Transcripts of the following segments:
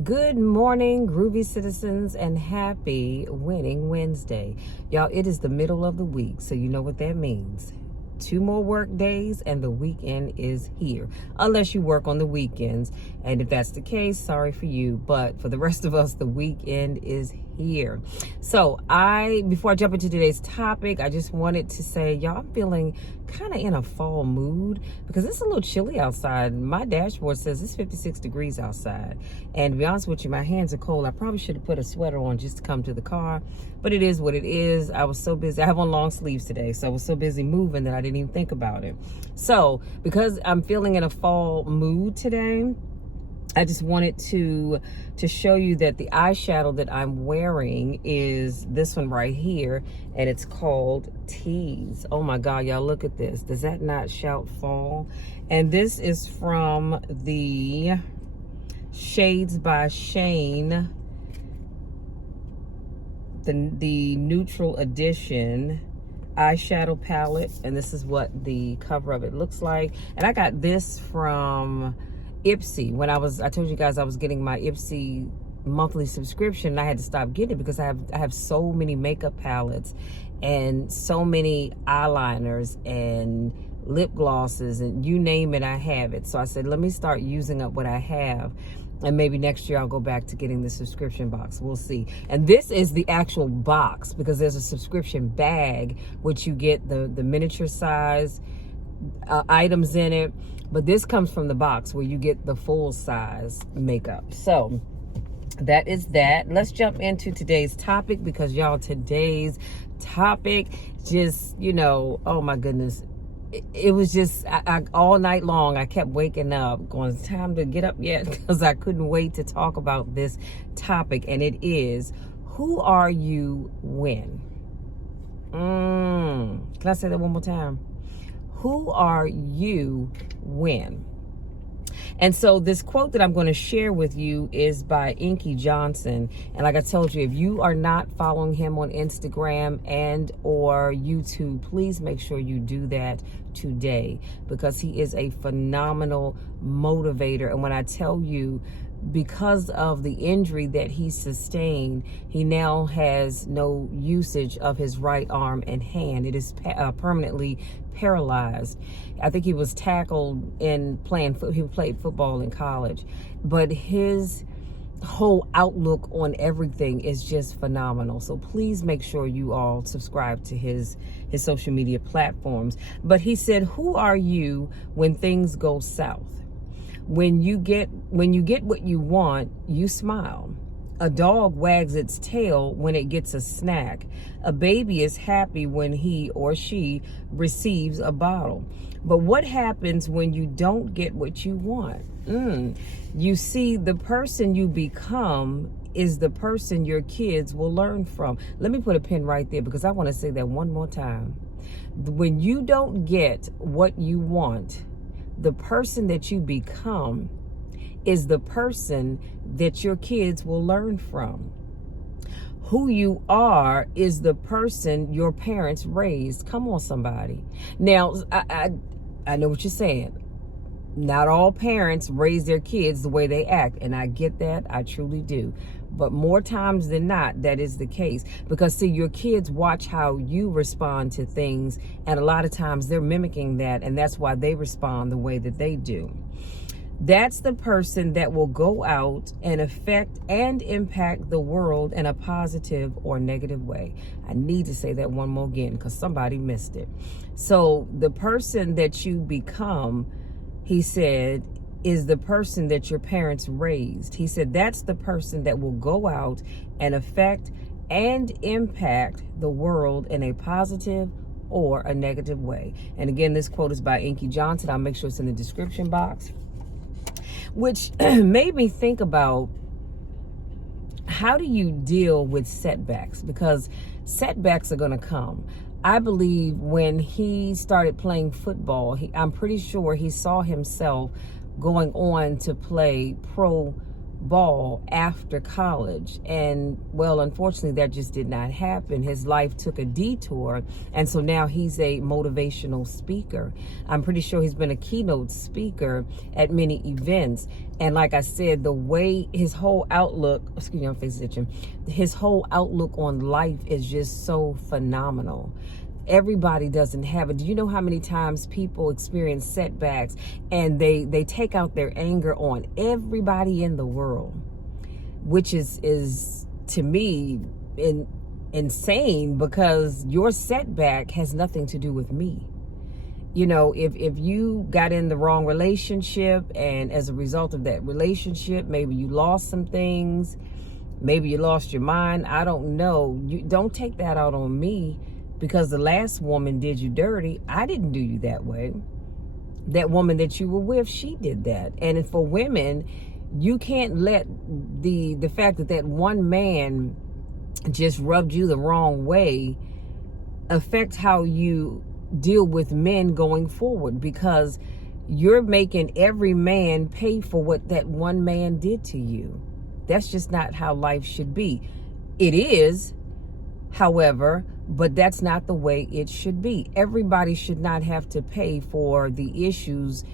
Good morning, groovy citizens, and happy Winning Wednesday. Y'all, it is the middle of the week, so you know what that means. 2 more work days and the weekend is here, unless you work on the weekends. And if that's the case, sorry for you. But for the rest of us, the weekend is here. So before I jump into today's topic, I just wanted to say, y'all, I'm feeling kind of in a fall mood because it's a little chilly outside. My dashboard says it's 56 degrees outside. And to be honest with you, my hands are cold. I probably should have put a sweater on just to come to the car, but it is what it is. I was so busy. I have on long sleeves today, so I was so busy moving that I didn't even think about it. So because I'm feeling in a fall mood today, I just wanted to show you that the eyeshadow that I'm wearing is this one right here, and it's called Tease. Oh my God, y'all, look at this. Does that not shout fall? And this is from the Shades by Shane, the Neutral Edition eyeshadow palette, and this is what the cover of it looks like. And I got this from Ipsy. I told you guys I was getting my Ipsy monthly subscription, and I had to stop getting it because I have so many makeup palettes and so many eyeliners and lip glosses and you name it, I have it. So I said, let me start using up what I have, and maybe next year I'll go back to getting the subscription box. We'll see. And this is the actual box, because there's a subscription bag which you get the miniature size items in it, but this comes from the box where you get the full size makeup. So that is that. Let's jump into today's topic, because y'all, today's topic just, oh my goodness, it was just I all night long I kept waking up going, it's time to get up yet, because I couldn't wait to talk about this topic. And it is, who are you when? Can I say that one more time? Who are you when? And so this quote that I'm going to share with you is by Inky Johnson. And like I told you, if you are not following him on Instagram and or YouTube, please make sure you do that today, because he is a phenomenal motivator. And when I tell you, because of the injury that he sustained, he now has no usage of his right arm and hand. It is permanently paralyzed. I think he was tackled in he played football in college, but his whole outlook on everything is just phenomenal. So please make sure you all subscribe to his social media platforms. But he said, who are you when things go south? When you get what you want, you smile. A dog wags its tail when it gets a snack. A baby is happy when he or she receives a bottle. But what happens when you don't get what you want? You see, the person you become is the person your kids will learn from. Let me put a pin right there, because I want to say that one more time. When you don't get what you want, the person that you become is the person that your kids will learn from. Who you are is the person your parents raised. Come on, somebody. Now, I know what you're saying. Not all parents raise their kids the way they act, and I get that. I truly do. But more times than not, that is the case. Because, see, your kids watch how you respond to things, and a lot of times they're mimicking that, and that's why they respond the way that they do. That's the person that will go out and affect and impact the world in a positive or negative way. I need to say that one more again, because somebody missed it. So the person that you become, he said, is the person that your parents raised. He said that's the person that will go out and affect and impact the world in a positive or a negative way. And again, this quote is by Inky Johnson. I'll make sure it's in the description box, which made me think about, how do you deal with setbacks? Because setbacks are going to come. I believe when he started playing football, I'm pretty sure he saw himself going on to play pro ball after college. And well, unfortunately, that just did not happen. His life took a detour. And so now he's a motivational speaker. I'm pretty sure he's been a keynote speaker at many events. And like I said, the way his whole outlook, excuse me, I'm face itching, his whole outlook on life is just so phenomenal. Everybody doesn't have it. Do you know how many times people experience setbacks and they take out their anger on everybody in the world, which is to me insane, because your setback has nothing to do with me. You know, if you got in the wrong relationship, and as a result of that relationship, maybe you lost some things, maybe you lost your mind, I don't know. You don't take that out on me, because the last woman did you dirty. I didn't do you that way. That woman that you were with, she did that. And for women, you can't let the fact that one man just rubbed you the wrong way affect how you deal with men going forward, because you're making every man pay for what that one man did to you. That's just not how life should be. It is, however, but that's not the way it should be. Everybody should not have to pay for the issues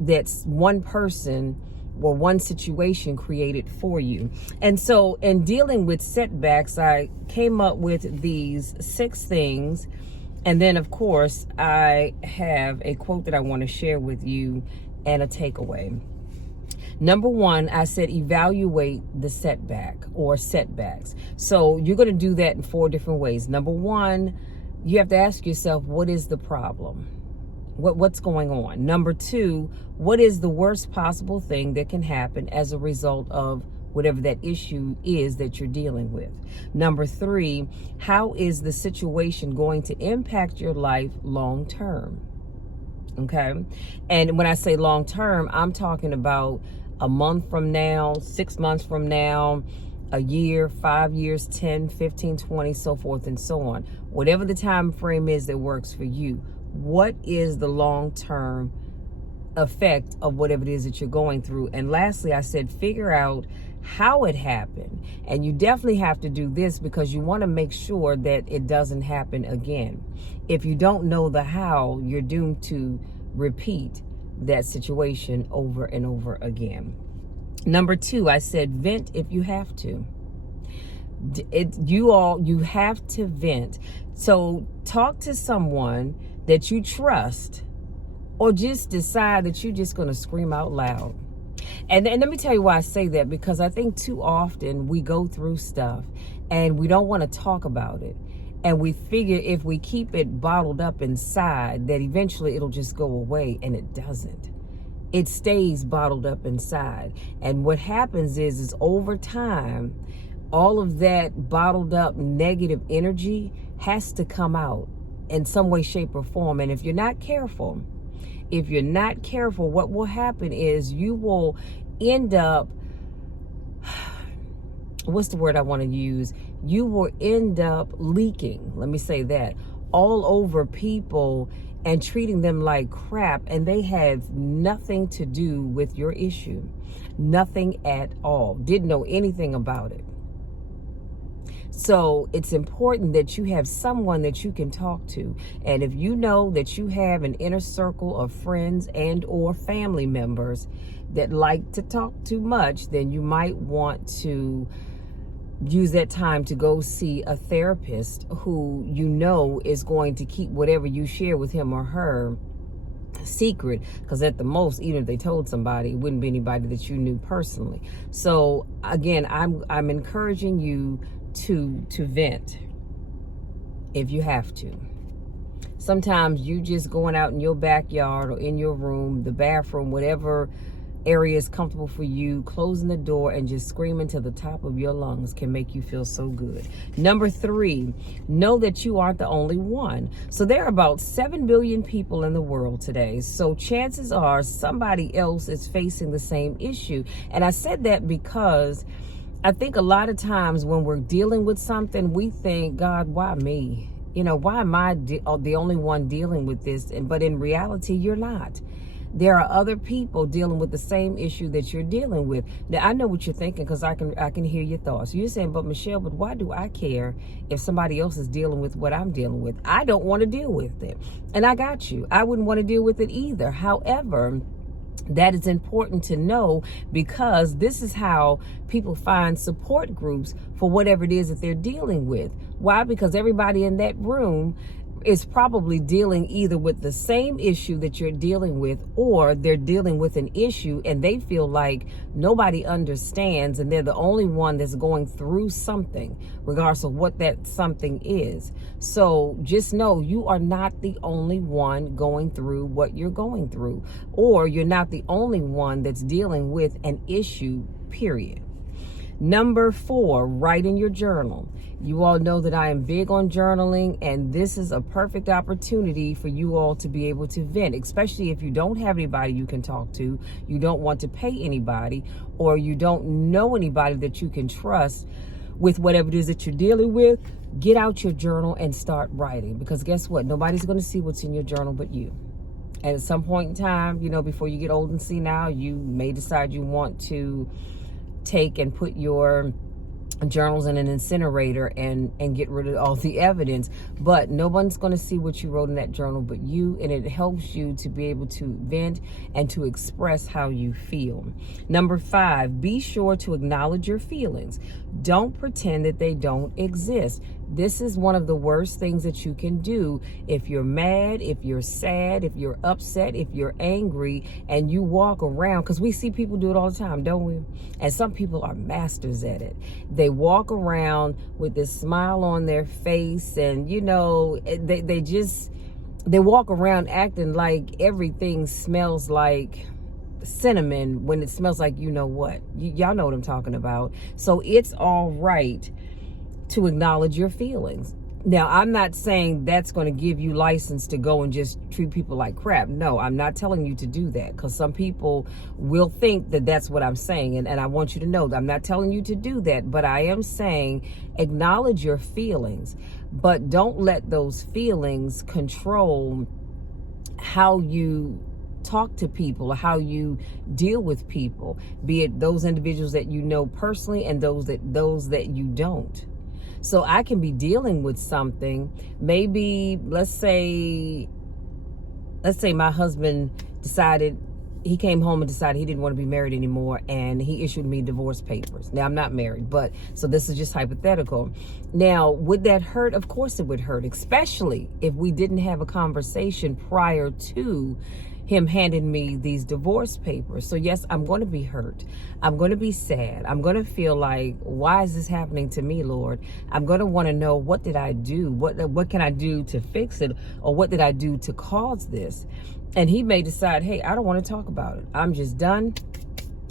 that one person or one situation created for you. And so in dealing with setbacks, I came up with these 6 things. And then, of course, I have a quote that I want to share with you and a takeaway. Number 1, I said evaluate the setback or setbacks. So you're going to do that in 4 different ways. Number 1, you have to ask yourself, what is the problem? What's going on? Number 2, what is the worst possible thing that can happen as a result of whatever that issue is that you're dealing with? Number 3, how is the situation going to impact your life long term? Okay. And when I say long term, I'm talking about a month from now, 6 months from now, a year, 5 years, 10, 15, 20, so forth and so on. Whatever the time frame is that works for you. What is the long-term effect of whatever it is that you're going through? And lastly, I said, figure out how it happened. And you definitely have to do this because you want to make sure that it doesn't happen again. If you don't know the how, you're doomed to repeat that situation over and over again. Number 2, I said vent if you have to. You have to vent. So talk to someone that you trust, or just decide that you're just going to scream out loud. And let me tell you why I say that, because I think too often we go through stuff and we don't want to talk about it. And we figure if we keep it bottled up inside, that eventually it'll just go away, and it doesn't. It stays bottled up inside. And what happens is over time, all of that bottled up negative energy has to come out in some way, shape, or form. And if you're not careful, what will happen is you will end up, what's the word I want to use? You will end up leaking, let me say that, all over people and treating them like crap, and they have nothing to do with your issue. Nothing at all. Didn't know anything about it. So it's important that you have someone that you can talk to. And if you know that you have an inner circle of friends and or family members that like to talk too much, then you might want to use that time to go see a therapist who you know is going to keep whatever you share with him or her secret, because at the most, even if they told somebody, it wouldn't be anybody that you knew personally. So again, I'm encouraging you to vent if you have to. Sometimes you just going out in your backyard or in your room, the bathroom, whatever area is comfortable for you, closing the door and just screaming to the top of your lungs can make you feel so good. Number 3, know that you aren't the only one. So there are about 7 billion people in the world today. So chances are somebody else is facing the same issue. And I said that because I think a lot of times when we're dealing with something, we think, God, why me? You know, why am I the only one dealing with this? But in reality, you're not. There are other people dealing with the same issue that you're dealing with. Now, I know what you're thinking, because I can hear your thoughts. You're saying, but Michelle, but why do I care if somebody else is dealing with what I'm dealing with? I don't want to deal with it. And I got you. I wouldn't want to deal with it either. However, that is important to know, because this is how people find support groups for whatever it is that they're dealing with. Why? Because everybody in that room is probably dealing either with the same issue that you're dealing with, or they're dealing with an issue and they feel like nobody understands, and they're the only one that's going through something, regardless of what that something is. So just know you are not the only one going through what you're going through, or you're not the only one that's dealing with an issue, period. Number 4, write in your journal. You all know that I am big on journaling, and this is a perfect opportunity for you all to be able to vent, especially if you don't have anybody you can talk to, you don't want to pay anybody, or you don't know anybody that you can trust with whatever it is that you're dealing with. Get out your journal and start writing, because guess what? Nobody's going to see what's in your journal but you. And at some point in time, before you get old and senile, you may decide you want to take and put your journals in an incinerator and get rid of all the evidence, but no one's going to see what you wrote in that journal but you, and it helps you to be able to vent and to express how you feel. Number 5, be sure to acknowledge your feelings. Don't pretend that they don't exist. This is one of the worst things that you can do. If you're mad, if you're sad, if you're upset, if you're angry, and you walk around, because we see people do it all the time, don't we? And some people are masters at it. They walk around with this smile on their face, and they walk around acting like everything smells like cinnamon when it smells like y'all know what I'm talking about. So it's all right to acknowledge your feelings. Now, I'm not saying that's going to give you license to go and just treat people like crap. No, I'm not telling you to do that, because some people will think that that's what I'm saying. And I want you to know that I'm not telling you to do that, but I am saying acknowledge your feelings, but don't let those feelings control how you talk to people, or how you deal with people, be it those individuals that you know personally and those that you don't. So I can be dealing with something, maybe let's say my husband he came home and decided he didn't want to be married anymore, and he issued me divorce papers. Now, I'm not married, but so this is just hypothetical. Now, would that hurt? Of course it would hurt, especially if we didn't have a conversation prior to him handing me these divorce papers. So yes, I'm going to be hurt. I'm going to be sad. I'm going to feel like, why is this happening to me, Lord? I'm going to want to know, what did I do? What can I do to fix it? Or what did I do to cause this? And he may decide, hey, I don't want to talk about it. I'm just done.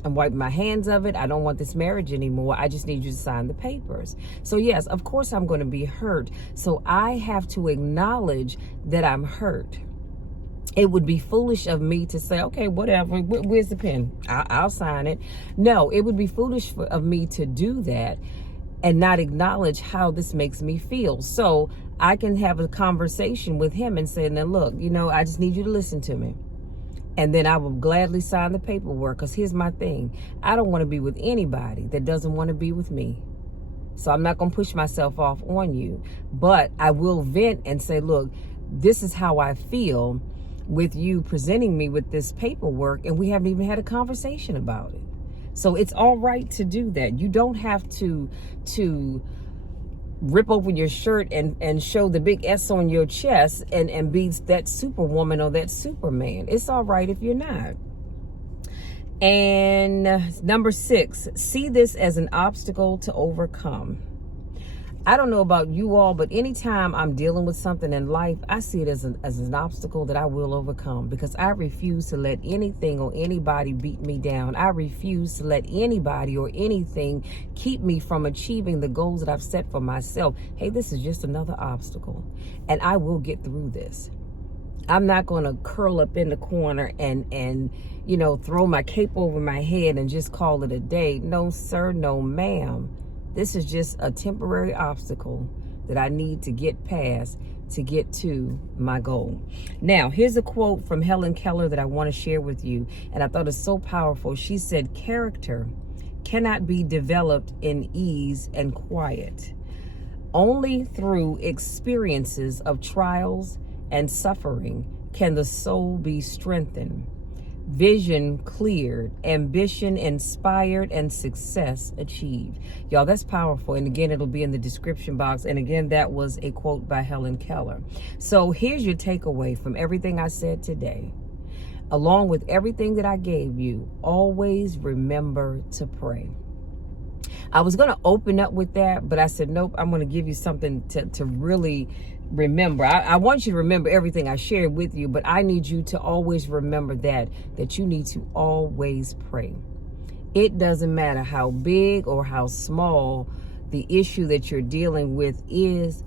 I'm wiping my hands of it. I don't want this marriage anymore. I just need you to sign the papers. So yes, of course I'm going to be hurt. So I have to acknowledge that I'm hurt. It would be foolish of me to say, okay, whatever, where's the pen? I'll sign it. No, it would be foolish of me to do that and not acknowledge how this makes me feel. So I can have a conversation with him and say, now look, I just need you to listen to me. And then I will gladly sign the paperwork, because here's my thing. I don't want to be with anybody that doesn't want to be with me. So I'm not going to push myself off on you, but I will vent and say, look, this is how I feel with you presenting me with this paperwork, and we haven't even had a conversation about it. So it's all right to do that. You don't have to rip open your shirt and show the big S on your chest and be that superwoman or that superman. It's all right if you're not. And number 6, see this as an obstacle to overcome. I don't know about you all, but anytime I'm dealing with something in life, I see it as an obstacle that I will overcome, because I refuse to let anything or anybody beat me down. I refuse to let anybody or anything keep me from achieving the goals that I've set for myself. Hey, this is just another obstacle, and I will get through this. I'm not going to curl up in the corner and throw my cape over my head and just call it a day. No, sir, no, ma'am. This is just a temporary obstacle that I need to get past to get to my goal. Now, here's a quote from Helen Keller that I want to share with you, and I thought it's so powerful. She said, "Character cannot be developed in ease and quiet. Only through experiences of trials and suffering can the soul be strengthened, vision cleared, ambition inspired, and success achieved." Y'all, that's powerful. And again, it'll be in the description box. And again, that was a quote by Helen Keller. So here's your takeaway from everything I said today. Along with everything that I gave you, always remember to pray. I was going to open up with that, but I said, nope, I'm going to give you something to really remember. I want you to remember everything I shared with you, but I need you to always remember that you need to always pray. It doesn't matter how big or how small the issue that you're dealing with is,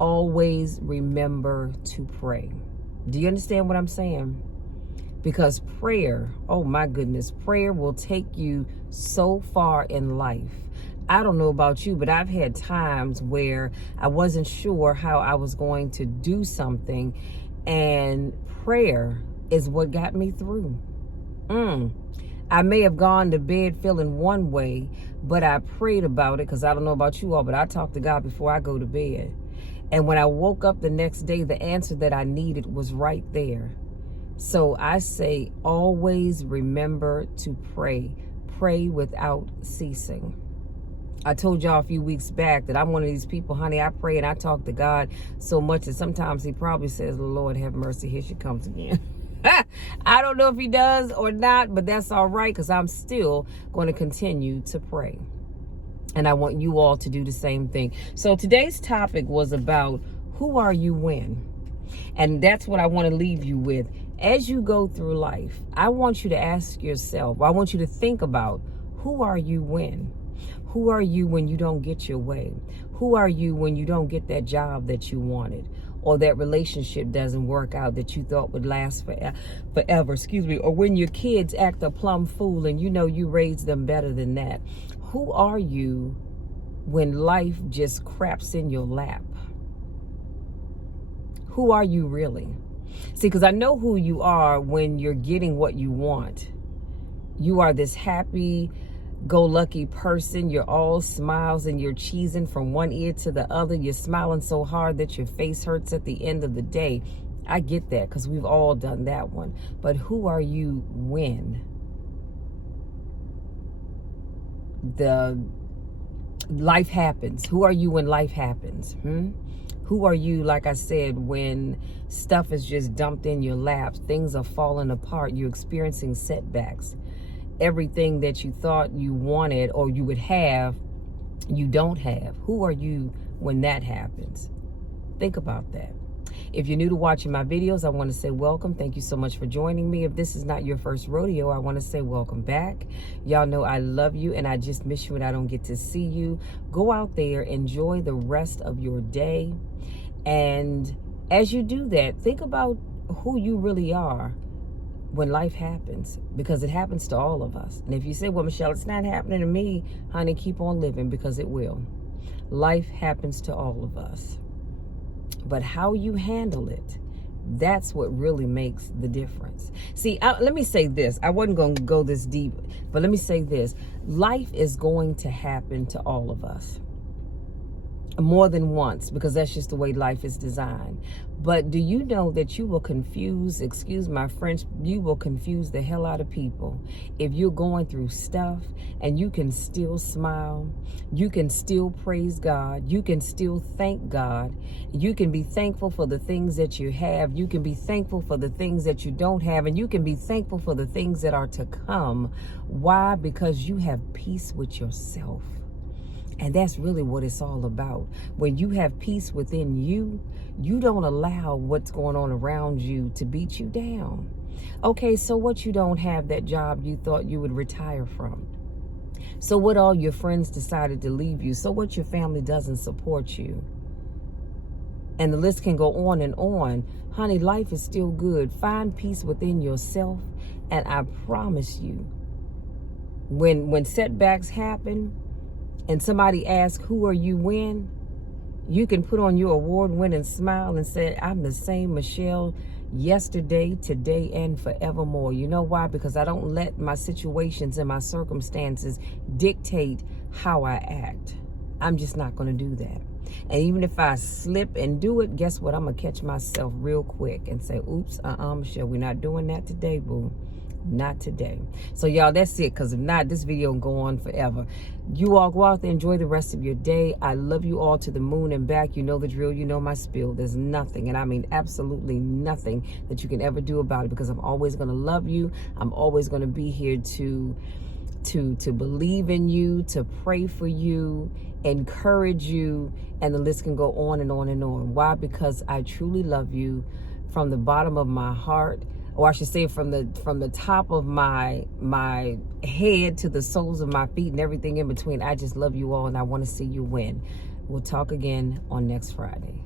always remember to pray. Do you understand what I'm saying? Because prayer, oh my goodness, prayer will take you so far in life. I don't know about you, but I've had times where I wasn't sure how I was going to do something, and prayer is what got me through. I may have gone to bed feeling one way, but I prayed about it, because I don't know about you all, but I talk to God before I go to bed. And when I woke up the next day, the answer that I needed was right there. So I say, always remember to pray. Pray without ceasing. I told y'all a few weeks back that I'm one of these people, honey, I pray and I talk to God so much that sometimes he probably says, Lord, have mercy, here she comes again. I don't know if he does or not, but that's all right, because I'm still going to continue to pray. And I want you all to do the same thing. So today's topic was about, who are you when? And that's what I want to leave you with. As you go through life, I want you to ask yourself, I want you to think about, who are you when? Who are you when you don't get your way? Who are you when you don't get that job that you wanted? Or that relationship doesn't work out that you thought would last forever, or when your kids act a plumb fool and you know you raised them better than that. Who are you when life just craps in your lap? Who are you really? See, because I know who you are when you're getting what you want. You are this happy-go-lucky person. You're all smiles and you're cheesing from one ear to the other. You're smiling so hard that your face hurts at the end of the day. I get that, because we've all done that one. But who are you when the life happens? Who are you when life happens? Who are you, like I said, when stuff is just dumped in your lap, things are falling apart, you're experiencing setbacks, everything that you thought you wanted or you would have, you don't have? Who are you when that happens? Think about that. If you're new to watching my videos, I want to say welcome. Thank you so much for joining me. If this is not your first rodeo, I want to say welcome back. Y'all know I love you and I just miss you when I don't get to see you. Go out there, enjoy the rest of your day. And as you do that, think about who you really are when life happens, because it happens to all of us. And if you say, well, Michelle, it's not happening to me, honey, keep on living, because it will. Life happens to all of us. But how you handle it, that's what really makes the difference. See, let me say this. I wasn't going to go this deep, but let me say this. Life is going to happen to all of us. More than once, because that's just the way life is designed. But do you know that you will confuse, excuse my French, you will confuse the hell out of people if you're going through stuff and you can still smile, you can still praise God, you can still thank God, you can be thankful for the things that you have, you can be thankful for the things that you don't have, and you can be thankful for the things that are to come. Why? Because you have peace with yourself. And that's really what it's all about. When you have peace within you, you don't allow what's going on around you to beat you down. Okay, so what, you don't have that job you thought you would retire from? So what, all your friends decided to leave you? So what, your family doesn't support you? And the list can go on and on. Honey, life is still good. Find peace within yourself. And I promise you, when setbacks happen, and somebody asks, who are you when? You can put on your award-winning smile and say, I'm the same Michelle yesterday, today, and forevermore. You know why? Because I don't let my situations and my circumstances dictate how I act. I'm just not going to do that. And even if I slip and do it, guess what? I'm going to catch myself real quick and say, oops, Michelle, we're not doing that today, boo. Not today. So y'all, that's it, because if not, this video will go on forever. You all go out there, enjoy the rest of your day. I love you all to the moon and back. You know the drill, you know my spiel. There's nothing, and I mean absolutely nothing, that you can ever do about it, because I'm always going to love you. I'm always going to be here to believe in you, to pray for you, encourage you, and the list can go on and on and on. Why? Because I truly love you from the bottom of my heart, or I should say from the top of my head to the soles of my feet and everything in between. I just love you all, and I want to see you win. We'll talk again on next Friday.